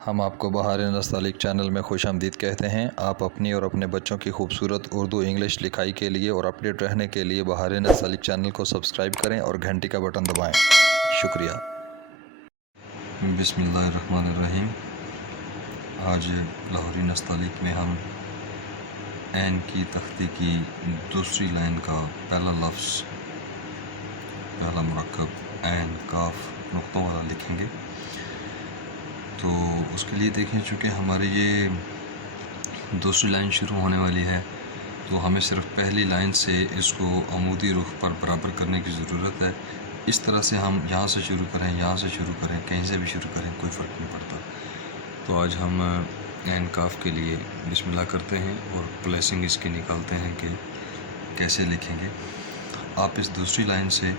ہم آپ کو بہار نستعلیق چینل میں خوش آمدید کہتے ہیں۔ آپ اپنی اور اپنے بچوں کی خوبصورت اردو انگلش لکھائی کے لیے اور اپڈیٹ رہنے کے لیے بہار نستعلیق چینل کو سبسکرائب کریں اور گھنٹی کا بٹن دبائیں۔ شکریہ۔ بسم اللہ الرحمن الرحیم۔ آج لاہوری نستعلیق میں ہم عین کی تختی کی دوسری لائن کا پہلا لفظ، پہلا مرکب عین کاف نقطوں والا لکھیں گے۔ تو اس کے لیے دیکھیں، چونکہ ہماری یہ دوسری لائن شروع ہونے والی ہے تو ہمیں صرف پہلی لائن سے اس کو عمودی رخ پر برابر کرنے کی ضرورت ہے۔ اس طرح سے ہم یہاں سے شروع کریں، یہاں سے شروع کریں، کہیں سے بھی شروع کریں، کوئی فرق نہیں پڑتا۔ تو آج ہم عین کاف کے لیے بسم اللہ کرتے ہیں اور پلیسنگ اس کی نکالتے ہیں کہ کیسے لکھیں گے۔ آپ اس دوسری لائن سے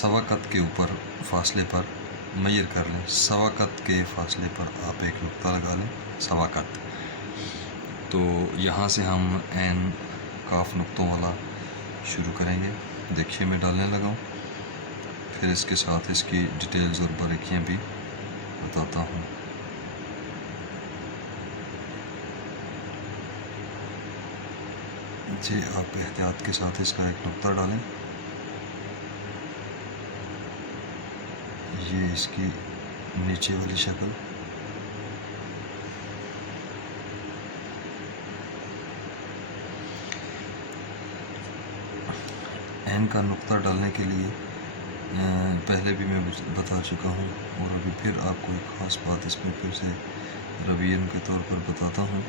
سوا قط کے اوپر فاصلے پر میئر کر لیں۔ سوا قط کے فاصلے پر آپ ایک نقطہ لگا لیں، سوا قط۔ تو یہاں سے ہم عین کاف نقطوں والا شروع کریں گے۔ دیکھیے میں ڈالنے لگا ہوں، پھر اس کے ساتھ اس کی ڈیٹیلز اور باریکیاں بھی بتاتا ہوں۔ جی آپ احتیاط کے ساتھ اس کا ایک نقطہ ڈالیں۔ یہ اس کی نیچے والی شکل۔ عین کا نقطہ ڈالنے کے لیے پہلے بھی میں بتا چکا ہوں اور ابھی پھر آپ کو ایک خاص بات اس میں پھر سے رویہ کے طور پر بتاتا ہوں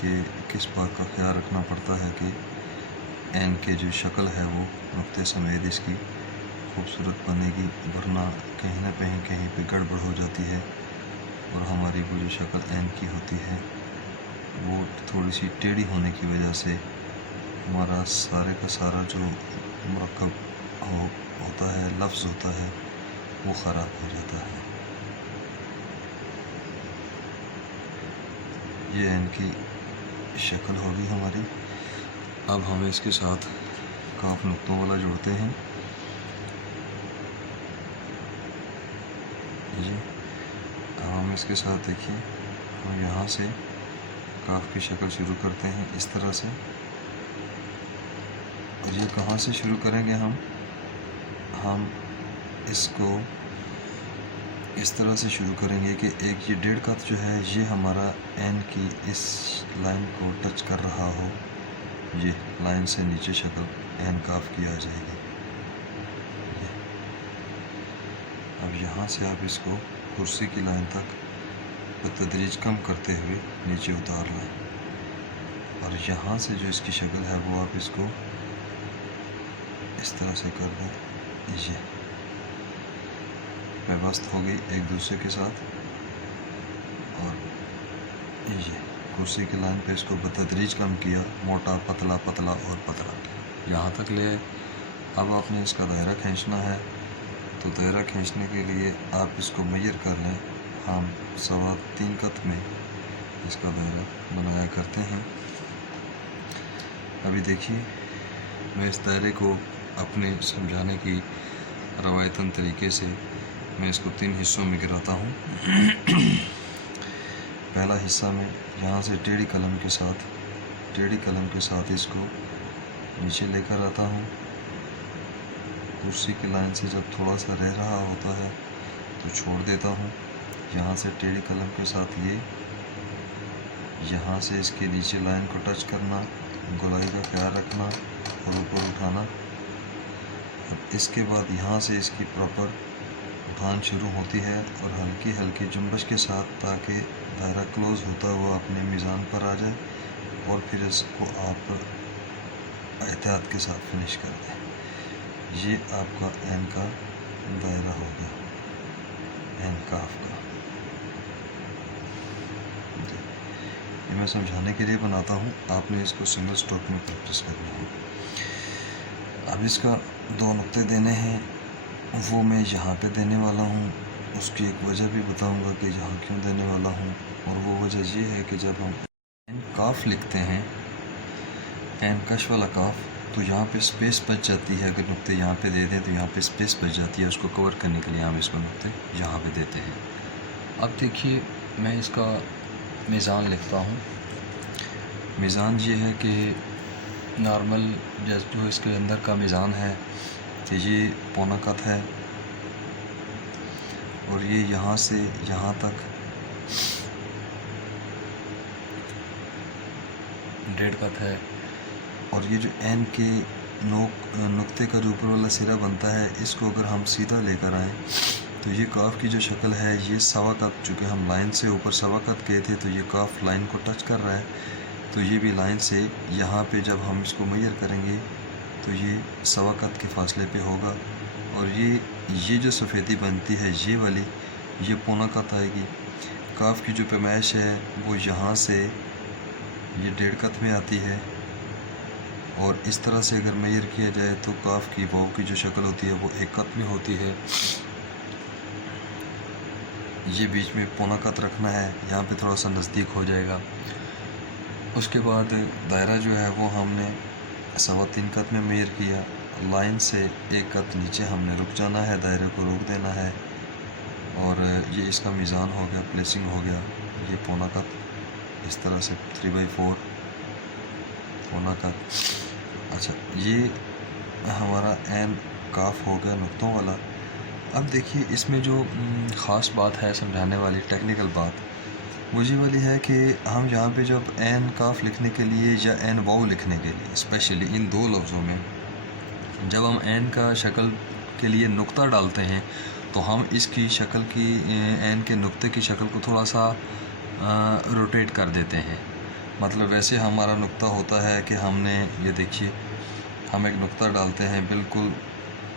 کہ کس بات کا خیال رکھنا پڑتا ہے کہ عین کی جو شکل ہے وہ نقطے سمیت اس کی خوبصورت بنے گی، ورنہ کہیں نہ کہیں پہ گڑبڑ ہو جاتی ہے اور ہماری وہ جو شکل عین کی ہوتی ہے وہ تھوڑی سی ٹیڑھی ہونے کی وجہ سے ہمارا سارے کا سارا جو مرکب ہوتا ہے، لفظ ہوتا ہے، وہ خراب ہو جاتا ہے۔ یہ عین کی شکل ہوگی ہماری۔ اب ہم اس کے ساتھ کاف نقطوں والا جوڑتے ہیں۔ جی اب ہم اس کے ساتھ دیکھیے، ہم یہاں سے کاف کی شکل شروع کرتے ہیں اس طرح سے، اور یہ کہاں سے شروع کریں گے؟ ہم اس کو اس طرح سے شروع کریں گے کہ ایک یہ 1.5 قط جو ہے یہ ہمارا عین کی اس لائن کو ٹچ کر رہا ہو، یہ لائن سے نیچے شکل عین کاف کی آ جائے گی۔ اب یہاں سے آپ اس کو کرسی کی لائن تک بتدریج کم کرتے ہوئے نیچے اتار لیں، اور یہاں سے جو اس کی شکل ہے وہ آپ اس کو اس طرح سے کر دیں۔ یہ پیوست ہو گئی ایک دوسرے کے ساتھ، اور یہ کرسی کی لائن پہ اس کو بتدریج کم کیا، موٹا پتلا پتلا اور پتلا یہاں تک لے۔ اب آپ نے اس کا دائرہ کھینچنا ہے، تو دائرہ کھینچنے کے لیے آپ اس کو میئر کر لیں۔ ہم 3.25 قط میں اس کا دائرہ بنایا کرتے ہیں۔ ابھی دیکھیے میں اس دائرے کو اپنے سمجھانے کی روایتاً طریقے سے میں اس کو 3 حصوں میں گراتا ہوں۔ پہلا حصہ میں یہاں سے ٹیڑھی قلم کے ساتھ اس کو نیچے لے کر آتا ہوں۔ کرسی کی لائن سے جب تھوڑا سا رہ رہا ہوتا ہے تو چھوڑ دیتا ہوں۔ یہاں سے ٹیڑھی قلم کے ساتھ یہاں سے اس کے نیچے لائن کو ٹچ کرنا، گولائی کا خیال رکھنا اور اوپر اٹھانا۔ اب اس کے بعد یہاں سے اس کی پراپر اٹھان شروع ہوتی ہے، اور ہلکی ہلکی جنبش کے ساتھ، تاکہ دائرہ کلوز ہوتا ہوا اپنے میزان پر آ جائے، اور پھر اس کو آپ احتیاط کے ساتھ فنش کر دیں۔ یہ آپ کا عین کا دائرہ ہوگا، عین کاف کا۔ یہ میں سمجھانے کے لیے بناتا ہوں، آپ نے اس کو سنگل سٹروک میں پریکٹس کرنا ہے۔ اب اس کا 2 نقطے دینے ہیں، وہ میں یہاں پہ دینے والا ہوں۔ اس کی ایک وجہ بھی بتاؤں گا کہ یہاں کیوں دینے والا ہوں، اور وہ وجہ یہ ہے کہ جب ہم عین کاف لکھتے ہیں، عین کش والا کاف، تو یہاں پہ سپیس بچ جاتی ہے۔ اگر نقطے یہاں پہ دے دیں تو یہاں پہ سپیس بچ جاتی ہے، اس کو کور کرنے کے لیے ہم اس کو نقطے یہاں پہ دیتے ہیں۔ اب دیکھیے میں اس کا میزان لکھتا ہوں. میزان یہ ہے کہ نارمل جو اس کے اندر کا میزان ہے کہ یہ پونا قط ہے اور یہ یہاں سے یہاں تک 1.5 قط ہے. اور یہ جو این کے نقطے کا جو اوپر والا سرا بنتا ہے اس کو اگر ہم سیدھا لے کر آئیں تو یہ کاف کی جو شکل ہے یہ سوا قط، چونکہ ہم لائن سے اوپر سوا قط گئے تھے تو یہ کاف لائن کو ٹچ کر رہا ہے، تو یہ بھی لائن سے یہاں پہ جب ہم اس کو میئر کریں گے تو یہ سوا قط کے فاصلے پہ ہوگا. اور یہ جو سفیدی بنتی ہے یہ والی یہ پونا قط آئے گی. کاف کی جو پیمائش ہے وہ یہاں سے یہ 1.5 قط میں آتی ہے، اور اس طرح سے اگر میئر کیا جائے تو کاف کی واو کی جو شکل ہوتی ہے وہ 1 قط میں ہوتی ہے. یہ بیچ میں پونا قط رکھنا ہے، یہاں پہ تھوڑا سا نزدیک ہو جائے گا. اس کے بعد دائرہ جو ہے وہ ہم نے 3.25 قط میں میئر کیا. لائن سے 1 قط نیچے ہم نے رک جانا ہے، دائرے کو روک دینا ہے، اور یہ اس کا میزان ہو گیا، پلیسنگ ہو گیا. یہ پونا قط اس طرح سے 3/4 پونا قط. اچھا، یہ ہمارا این کاف ہو گیا نقطوں والا. اب دیکھیے اس میں جو خاص بات ہے سمجھانے والی ٹیکنیکل بات وہ یہ والی ہے کہ ہم یہاں پہ جب این کاف لکھنے کے لیے یا این واو لکھنے کے لیے اسپیشلی ان 2 لفظوں میں جب ہم این کا شکل کے لیے نقطہ ڈالتے ہیں تو ہم اس کی شکل کی این کے نقطے کی شکل کو تھوڑا سا روٹیٹ کر دیتے ہیں. مطلب ویسے ہمارا نقطہ ہوتا ہے کہ ہم نے یہ دیکھیے ہم ایک نقطہ ڈالتے ہیں، بالکل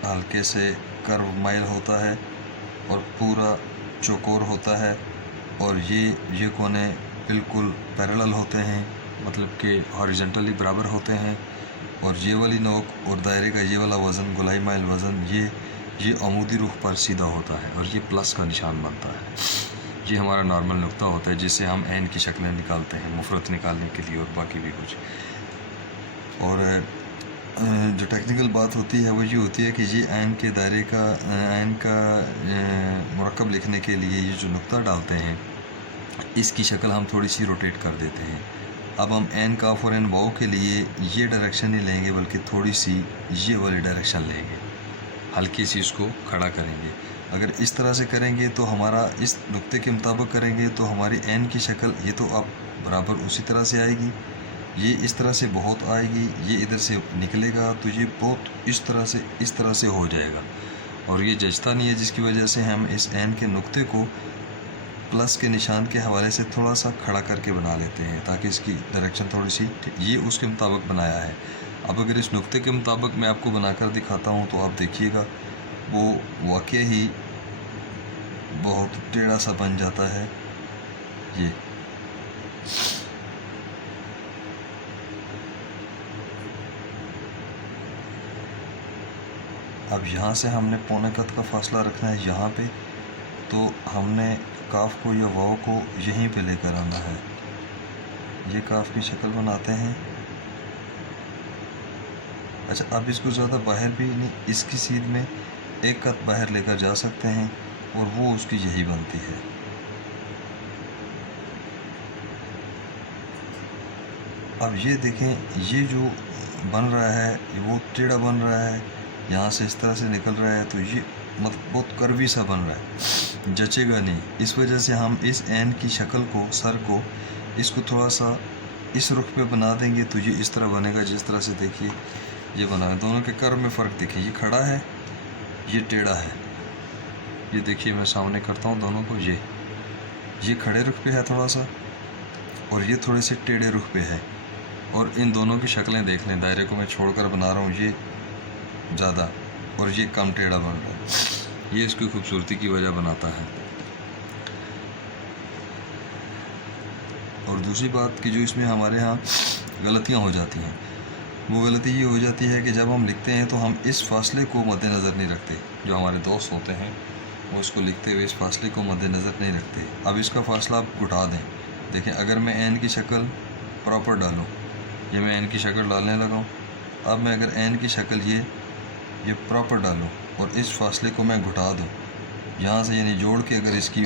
ہلکے سے کرو مائل ہوتا ہے اور پورا چوکور ہوتا ہے، اور یہ کونے بالکل پیرلل ہوتے ہیں، مطلب کہ ہاریزنٹلی برابر ہوتے ہیں. اور یہ والی نوک اور دائرے کا یہ والا وزن گولائی مائل وزن یہ عمودی رخ پر سیدھا ہوتا ہے اور یہ پلس کا نشان بنتا ہے. یہ ہمارا نارمل نقطہ ہوتا ہے جس سے ہم این کی شکلیں نکالتے ہیں مفرد نکالنے کے لیے اور باقی بھی کچھ. اور جو ٹیکنیکل بات ہوتی ہے وہ یہ ہوتی ہے کہ یہ این کے دائرے کا این کا مرکب لکھنے کے لیے یہ جو نقطہ ڈالتے ہیں اس کی شکل ہم تھوڑی سی روٹیٹ کر دیتے ہیں. اب ہم این کاف اور این واو کے لیے یہ ڈائریکشن نہیں لیں گے بلکہ تھوڑی سی یہ والی ڈائریکشن لیں گے، ہلکی سی اس کو کھڑا کریں گے. اگر اس طرح سے کریں گے تو ہمارا اس نقطے کے مطابق کریں گے تو ہماری این کی شکل یہ تو اب برابر اسی طرح سے آئے گی، یہ اس طرح سے بہت آئے گی، یہ ادھر سے نکلے گا تو یہ بہت اس طرح سے ہو جائے گا. اور یہ جچتا نہیں ہے، جس کی وجہ سے ہم اس این کے نقطے کو پلس کے نشان کے حوالے سے تھوڑا سا کھڑا کر کے بنا لیتے ہیں تاکہ اس کی ڈائریکشن تھوڑی سی یہ اس کے مطابق بنایا ہے. اب اگر اس نقطے کے مطابق میں آپ کو بنا کر دکھاتا ہوں تو آپ دیکھیے گا وہ واقع ہی بہت ٹیڑھا سا بن جاتا ہے. یہ اب یہاں سے ہم نے پونے قط کا فاصلہ رکھنا ہے یہاں پہ، تو ہم نے کاف کو یا واو کو یہیں پہ لے کر آنا ہے. یہ کاف کی شکل بناتے ہیں. اچھا، اب اس کو زیادہ باہر بھی نہیں، اس کی سیدھ میں 1 قط باہر لے کر جا سکتے ہیں اور وہ اس کی یہی بنتی ہے. اب یہ دیکھیں یہ جو بن رہا ہے وہ ٹیڑھا بن رہا ہے، یہاں سے اس طرح سے نکل رہا ہے تو یہ مطلب بہت کروی سا بن رہا ہے، جچے گا نہیں. اس وجہ سے ہم اس این کی شکل کو سر کو اس کو تھوڑا سا اس رخ پہ بنا دیں گے تو یہ اس طرح بنے گا جس طرح سے دیکھیے یہ بنا ہے. دونوں کے کرو میں فرق دیکھیں، یہ کھڑا ہے یہ ٹیڑھا ہے. یہ دیکھیے میں سامنے کرتا ہوں دونوں کو، یہ کھڑے رخ پہ ہے تھوڑا سا اور یہ تھوڑے سے ٹیڑھے رخ پہ ہے. اور ان دونوں کی شکلیں دیکھ لیں، دائرے کو میں چھوڑ کر بنا رہا ہوں یہ زیادہ اور یہ کم ٹیڑھا بن رہا ہے. یہ اس کی خوبصورتی کی وجہ بناتا ہے. اور دوسری بات کہ جو اس میں ہمارے ہاں غلطیاں ہو جاتی ہیں، وہ غلطی یہ ہو جاتی ہے کہ جب ہم لکھتے ہیں تو ہم اس فاصلے کو مد نظر نہیں رکھتے. جو ہمارے دوست ہوتے ہیں وہ اس کو لکھتے ہوئے اس فاصلے کو مد نظر نہیں رکھتے. اب اس کا فاصلہ آپ گھٹا دیں. دیکھیں اگر میں این کی شکل پراپر ڈالوں، یہ میں این کی شکل ڈالنے لگا ہوں، اب میں اگر این کی شکل یہ پراپر ڈالوں اور اس فاصلے کو میں گھٹا دوں، یہاں سے یعنی جوڑ کے اگر اس کی